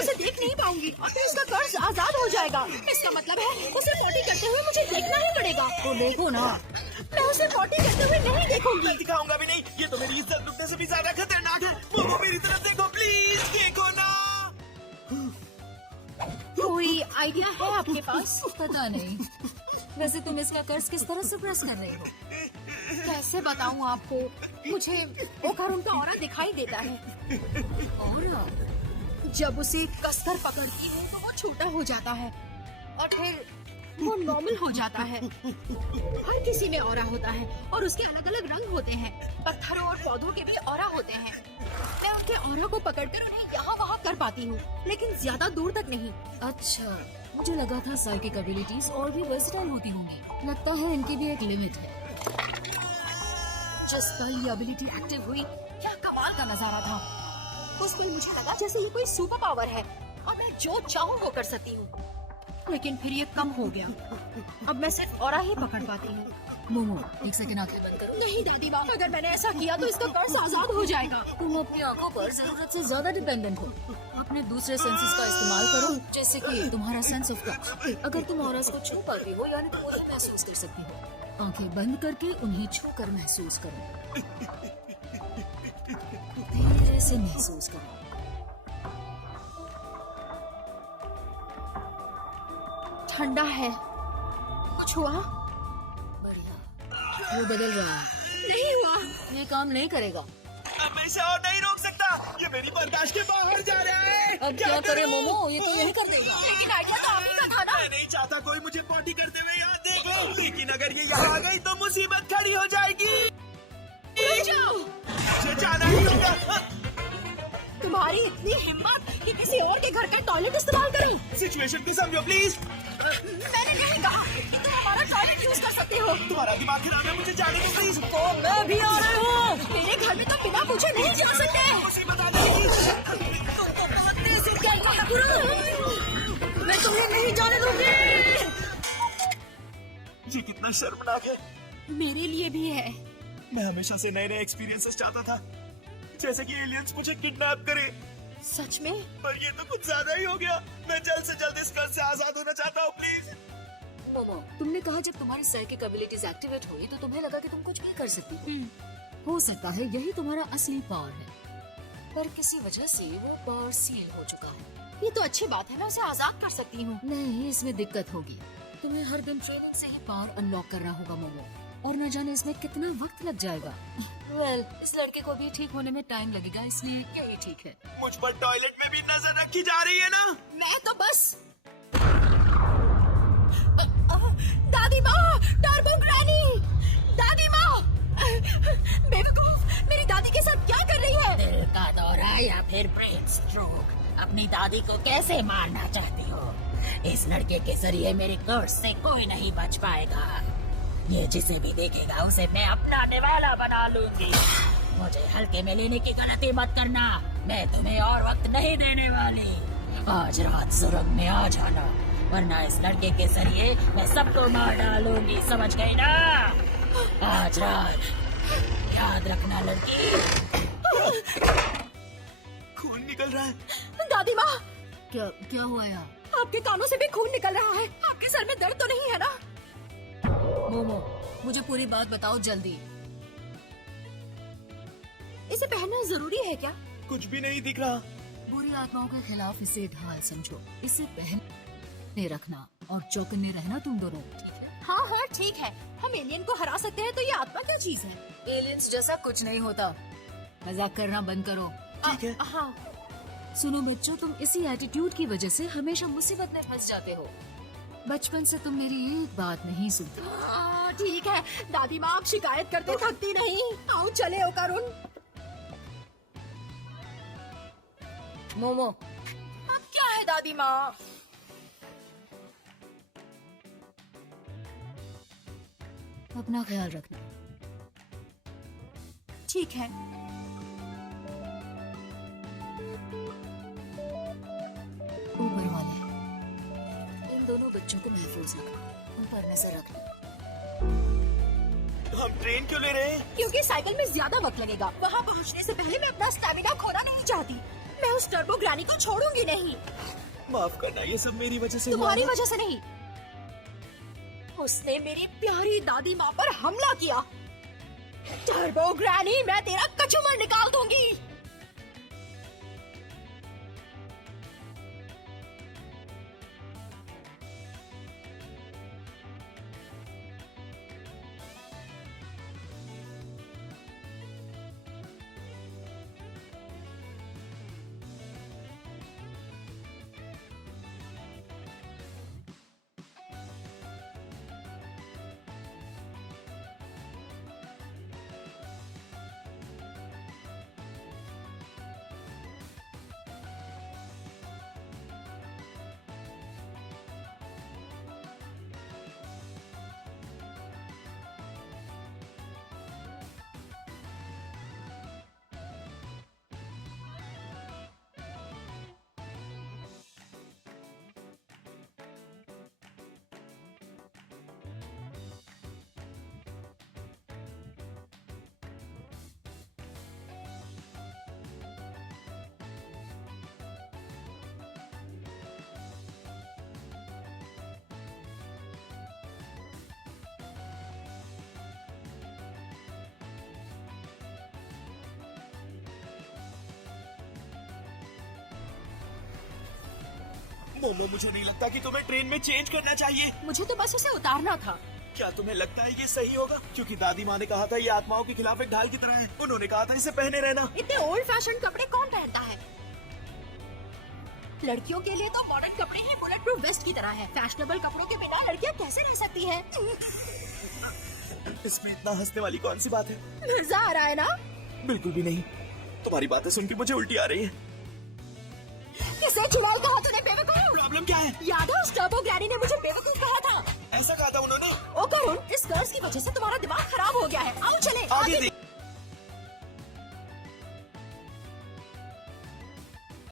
उसे देख नहीं पाऊंगी और फिर उसका कर्ज आजाद हो जाएगा। इसका मतलब है उसे पॉटी करते हुए मुझे देखना ही पड़ेगा। तो देखो ना, मैं उसे पॉटी करते हुए नहीं देखूंगी। मैं दिखाऊंगा भी नहीं, ये तो मेरी इज्जत लुटने से भी ज्यादा खतरनाक है। मोमो मेरी तरफ देखो प्लीज, देखो ना। कोई आइडिया है आपके पास? पता नहीं। वैसे तुम इसका कर्ज किस तरह सप्रेस कर रही हो? कैसे बताऊं आपको, मुझे ओकारुन का ऑरा दिखाई देता है। ऑरा? जब उसे कसकर पकड़ती हूँ तो वो छोटा हो जाता है और फिर वो नॉर्मल हो जाता है। हर किसी में ऑरा होता है और उसके अलग अलग रंग होते हैं। पत्थरों और पौधों के भी ऑरा होते हैं। मैं उनके ऑरा को पकड़कर उन्हें यहाँ वहाँ कर पाती हूँ, लेकिन ज्यादा दूर तक नहीं। अच्छा, मुझे लगा था साइकिक एबिलिटीज और भी वर्सेटाइल होती होंगी। लगता है इनकी भी एक लिमिट है। जिस पल ये एबिलिटी एक्टिव हुई, क्या कमाल का नजारा था। उस पल मुझे लगा जैसे ये कोई सुपर पावर है और मैं जो चाहूँ वो कर सकती हूँ। लेकिन फिर ये कम हो गया। अब मैं सिर्फ ऑरा ही पकड़ पाती हूँ। मोमो, एक सेकंड आंखें बंद करो। नहीं दादी माँ, अगर मैंने ऐसा किया तो इसका कर्ज आजाद हो जाएगा। तुम अपनी आंखों पर जरूरत से ज्यादा डिपेंडेंट हो। अपने दूसरे सेंसेस का इस्तेमाल करो, जैसे कि तुम्हारा सेंस ऑफ टच। अगर तुम ऑरास को छू पाती हो, यानी तुम उन्हें महसूस कर सकती हो। आंखें बंद करके उन्हें छू कर महसूस करो। धीरे से महसूस करो। ठंडा है। कुछ हुआ? बढ़िया, वो बदल रहा है। नहीं हुआ। ये काम नहीं करेगा। अब मैं इसे और नहीं रोक सकता, ये मेरी बर्दाश्त के बाहर जा रहा है। अब क्या करे मोमो, ये तो यही कर देगा। लेकिन आइडिया तो आप ही का था ना। मैं नहीं चाहता कोई मुझे पॉटी करते हुए यहाँ देखो, लेकिन अगर ये यहाँ आ गई तो मुसीबत खड़ी हो जाएगी। रुक जाओ। मुझे जाना ही होगा। तुम्हारी इतनी हिम्मत कि किसी और के घर का टॉयलेट इस्तेमाल करूं? सिचुएशन को समझो प्लीज। मैंने नहीं कहा कि तुम हमारा टॉयलेट यूज कर सकते हो। तुम्हारा दिमाग खराब है, मुझे जाने दो प्लीज। तो मैं भी आ रहा हूँ। मेरे घर में तो बिना पूछे नहीं जा सकते। मुसीबत आ जाएगी। मैं तुम्हें नहीं जाने दूंगी। ये कितना शर्मनाक है। मेरे लिए भी है। मैं हमेशा से नए नए एक्सपीरियंसेस चाहता था, जैसे कि एलियंस मुझे किडनैप करे। सच में? पर ये तो कुछ ज्यादा ही हो गया। मैं जल्द से जल्द इस कर्ज से आजाद होना चाहता हूँ प्लीज। मोमो, तुमने कहा जब तुम्हारी साइकिक एबिलिटीज एक्टिवेट हुई तो तुम्हें लगा कि तुम कुछ भी कर सकती हो। हो सकता है यही तुम्हारा असली पावर है, पर किसी वजह से वो पावर सील हो चुका है। ये तो अच्छी बात है, मैं उसे आजाद कर सकती हूँ। नहीं, इसमें दिक्कत होगी। तुम्हें हर दिन ट्रेनिंग से ही पावर अनलॉक करना होगा मोमो, और न जाने इसमें कितना वक्त लग जाएगा। वेल, इस लड़के को भी ठीक होने में टाइम लगेगा, इसलिए यही ठीक है। मुझ पर टॉयलेट में भी नजर रखी जा रही है ना। मैं तो बस दादी माँ, टर्बो ग्रैनी, दादी माँ, बेवकूफ, मेरी दादी के साथ क्या कर रही है? दिल का दौरा या फिर ब्रेन स्ट्रोक, अपनी दादी को कैसे मारना चाहती हो? इस लड़के के जरिए मेरे कर्ज से कोई नहीं बच पाएगा। ये जिसे भी देखेगा उसे मैं अपना निवाला बना लूंगी। मुझे हल्के में लेने की गलती मत करना, मैं तुम्हें और वक्त नहीं देने वाली। आज रात सुरंग में आ जाना, वरना इस लड़के के जरिए मैं सबको मार डालूंगी, समझ गई ना? आज रात याद रखना लड़की। खून निकल रहा है। दादी माँ, क्या हुआ यार? आपके कानों से भी खून निकल रहा है। आपके सर में दर्द तो नहीं है ना? मोमो, मुझे पूरी बात बताओ जल्दी। इसे पहनना जरूरी है क्या? कुछ भी नहीं दिख रहा। बुरी आत्माओं के खिलाफ इसे ढाल समझो। इसे पहने रखना और चौकन्ने रहना तुम दोनों, ठीक है? हाँ हाँ ठीक है। हम एलियन को हरा सकते हैं तो ये आत्मा क्या चीज है? एलियंस जैसा कुछ नहीं होता। मजाक करना बंद करो। ठीक है। हाँ। सुनो बच्चों, तुम इसी एटीट्यूड की वजह से हमेशा मुसीबत में फंस जाते हो। बचपन से तुम मेरी एक बात नहीं सुनते। ठीक है दादी माँ, आप शिकायत करते थकती नहीं। आओ चले ओकारुन। मोमो, अब क्या है दादी माँ? अपना ख्याल रखना। ठीक है। ऊपर वाले इन दोनों बच्चों को महफूज रखना, उन पर नजर रखना। हम ट्रेन क्यों ले रहे हैं? क्योंकि साइकिल में ज्यादा वक्त लगेगा। वहाँ पहुँचने से पहले मैं अपना स्टैमिना खोना नहीं चाहती। मैं उस टर्बो ग्रैनी को छोड़ूंगी नहीं। माफ करना, ये सब मेरी वजह से हुआ तुम्हारी है। वजह से नहीं, उसने मेरी प्यारी दादी माँ पर हमला किया। टर्बो ग्रैनी, मैं तेरा कचूमर निकाल दूंगी। मोमो, मुझे नहीं लगता कि तुम्हें ट्रेन में चेंज करना चाहिए। मुझे तो बस उसे उतारना था। क्या तुम्हें लगता है ये सही होगा? क्योंकि दादी माँ ने कहा था ये आत्माओं के खिलाफ एक ढाल की तरह है। उन्होंने कहा था इसे पहने रहना। इतने ओल्ड फैशन कपड़े कौन पहनता है? लड़कियों के लिए तो मॉडर्न कपड़े ही बुलेट प्रूफ वेस्ट की तरह है। फैशनेबल कपड़ों के बिना लड़कियां कैसे रह सकती हैं? इसमें इतना हंसने वाली कौन सी बात है? मजा आ रहा है ना? बिल्कुल भी नहीं। तुम्हारी बातें सुन के मुझे उल्टी आ रही है। किसे चुड़ैल कहा तूने बेवकूफ? प्रॉब्लम क्या है? याद है उस टर्बो ग्रैनी ने मुझे बेवकूफ कहा था? ऐसा कहा था उन्होंने? ओ करुण, इस कर्ज की वजह से तुम्हारा दिमाग खराब हो गया है। आओ चले आगे देख।